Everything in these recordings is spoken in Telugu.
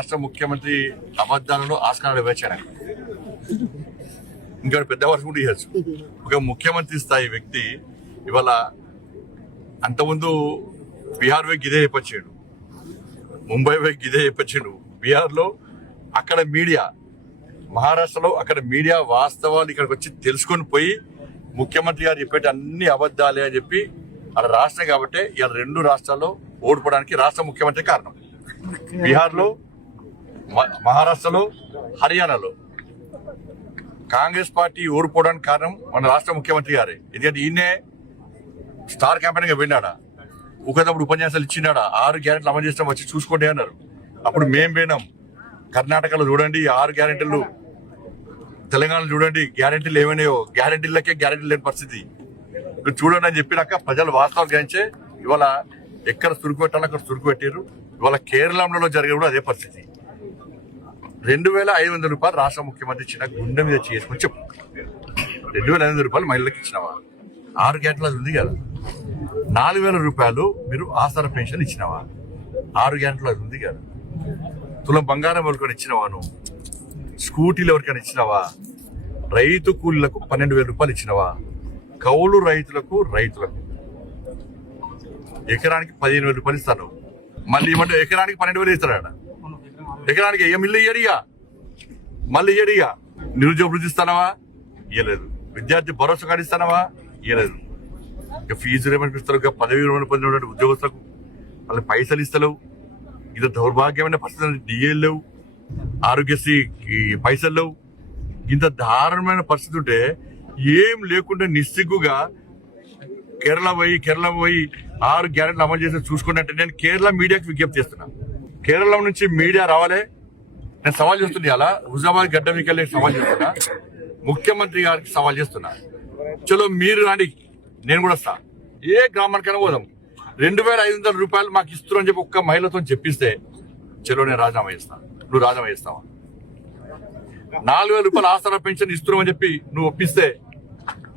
రాష్ట్ర ముఖ్యమంత్రి అబద్ధాలను ఆస్కారాలు వేచాను. ఇంకా పెద్ద వర్షం కూడా ఇవ్వచ్చు. ఒక ముఖ్యమంత్రి స్థాయి వ్యక్తి ఇవాళ అంతకుముందు బీహార్ పోయి గిదే చెప్పొచ్చాడు, ముంబై పోయి గిదే చెప్పొచ్చాడు. బీహార్లో అక్కడ మీడియా, మహారాష్ట్రలో అక్కడ మీడియా వాస్తవాలు ఇక్కడికి వచ్చి తెలుసుకొని పోయి ముఖ్యమంత్రి గారు చెప్పేటి అన్ని అబద్ధాలే అని చెప్పి అలా రాష్ట్రం కాబట్టి ఇలా 2 రాష్ట్రాల్లో ఓడిపోవడానికి రాష్ట్ర ముఖ్యమంత్రి కారణం. బీహార్లో, మహారాష్ట్రలో, హర్యానాలో కాంగ్రెస్ పార్టీ ఓడిపోవడానికి కారణం మన రాష్ట్ర ముఖ్యమంత్రి గారే. ఎందుకంటే ఈయనే స్టార్ క్యాంపెయిన్గా వెళ్ళాడా, ఊకదప్పుడు ఉపన్యాసాలు ఇచ్చినాడా, 6 గ్యారెంటీలు అమలు చేసినా వచ్చి చూసుకోండి అన్నారు. అప్పుడు మేం పోయినాం. కర్ణాటకలో చూడండి 6 గ్యారెంటీలు, తెలంగాణలో చూడండి గ్యారెంటీలు ఏమైనాయో, గ్యారెంటీలకే గ్యారెంటీలు లేని పరిస్థితి. చూడండి అని చెప్పినాక ప్రజలు వాస్తవాలు గ్రహించే ఇవాళ ఎక్కడ చురుకు పెట్టాలో అక్కడ చురుకు పెట్టారు. ఇవాళ కేరళలో జరిగే కూడా అదే పరిస్థితి. 2,500 రూపాయలు రాష్ట్ర ముఖ్యమంత్రి ఇచ్చిన గుండె మీద చేసుకొని చెప్పు. 2,500 రూపాయలు మహిళలకు ఇచ్చినావా? 6 గ్యారెంటీలు అది ఉంది కదా. 4,000 రూపాయలు మీరు ఆసరా పెన్షన్ ఇచ్చినావా? 6 గ్యారెంటీలు అది ఉంది కదా. తులం బంగారం ఎవరికైనా ఇచ్చినావా? నువ్వు స్కూటీలు ఎవరికైనా ఇచ్చినావా? రైతు కూలీలకు 12,000 రూపాయలు ఇచ్చినావా? కౌలు రైతులకు ఎకరానికి 15,000 రూపాయలు ఇస్తాను. మళ్ళీ ఏమంటే ఎకరానికి 12,000 ఇస్తాడ. ఎకరానికి ఏం ఇల్లు ఇయ్యడిగా, మళ్ళీ ఇయ్యడిగా. నిరుద్యోగ వృద్ధి ఇస్తానవా? ఇయ్యలేదు. విద్యార్థి భరోసా కార్డు ఇస్తానవా? ఇయ్యలేదు. ఇక ఫీజు ఏమనిపిస్తారు, ఇక పదవి పొందినటువంటి ఉద్యోగస్తులకు వాళ్ళకి పైసలు ఇస్తలేవు. ఇది దౌర్భాగ్యమైన పరిస్థితి. డిఏలు లేవు, ఆరోగ్యశ్రీ పైసలు లేవు. ఇంత దారుణమైన పరిస్థితి ఉంటే ఏం లేకుండా నిస్సిగ్గుగా కేరళ పోయి 6 గ్యారెంటీలు అమలు చేసి చూసుకున్నట్టు నేను కేరళ మీడియాకి విజ్ఞప్తి చేస్తున్నా. కేరళ నుంచి మీడియా రావాలే. నేను సవాల్ చేస్తున్నా. అలా హుజాబాద్ గడ్డ మీకెళ్ళి సవాల్ చేస్తున్నా. ముఖ్యమంత్రి గారికి సవాల్ చేస్తున్నా. చలో మీరు రాండి, నేను కూడా వస్తా. ఏ గ్రామానికైనా పోదాం. 2,500 రూపాయలు మాకు ఇస్తున్నారని చెప్పి ఒక్క మహిళతో చెప్పిస్తే చలో నేను రాజీనామా చేస్తాను. నువ్వు రాజీనామా చేస్తావా? 4,000 రూపాయలు ఆసరా పెన్షన్ ఇస్తున్నామని చెప్పి నువ్వు ఒప్పిస్తే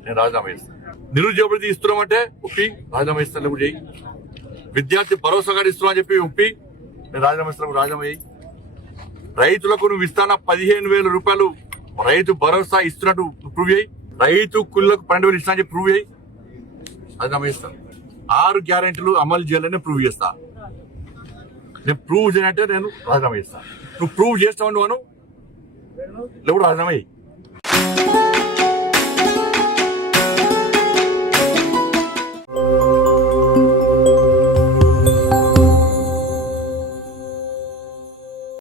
నేను రాజీనామా చేస్తాను. నిరుద్యోగ వృత్తి ఇస్తున్నామంటే ఒప్పి రాజీనామా ఇస్తాను. నువ్వు చేయి. విద్యార్థి భరోసా కార్డు ఇస్తున్నామని చెప్పి ఒప్పి నేను రాజీనామా ఇస్తాను. రాజీనామా చేయి. రైతులకు నువ్వు ఇస్తానా 15,000 రూపాయలు రైతు భరోసా ఇస్తున్నట్టు ప్రూవ్ చేయి. రైతు కూలీలకు 12,000 ఇస్తున్నా చెప్పి ప్రూవ్ చేయి. రాజీనామా చేస్తాను. 6 గ్యారెంటీలు అమలు చేయాలని ప్రూవ్ చేస్తా. నేను ప్రూవ్ చేయనంటే నేను రాజీనామా చేస్తాను. నువ్వు ప్రూవ్ చేస్తావు నువ్వు లేవు రాజీనామా చేయి.